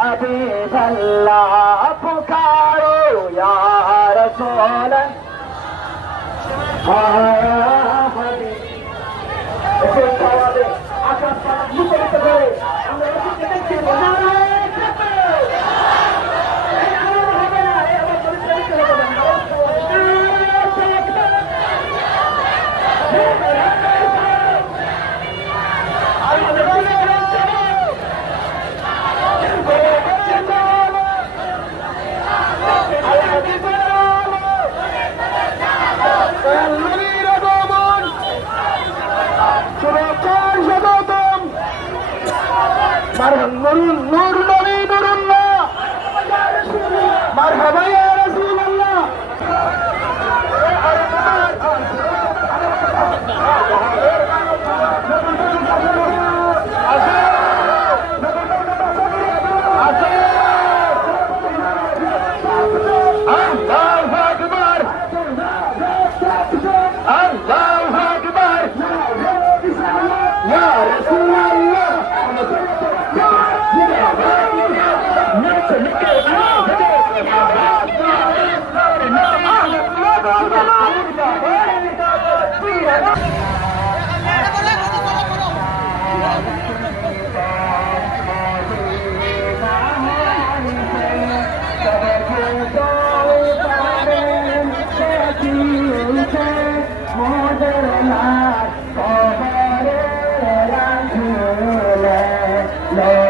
अभी भला सुखारे यार सुल Lord.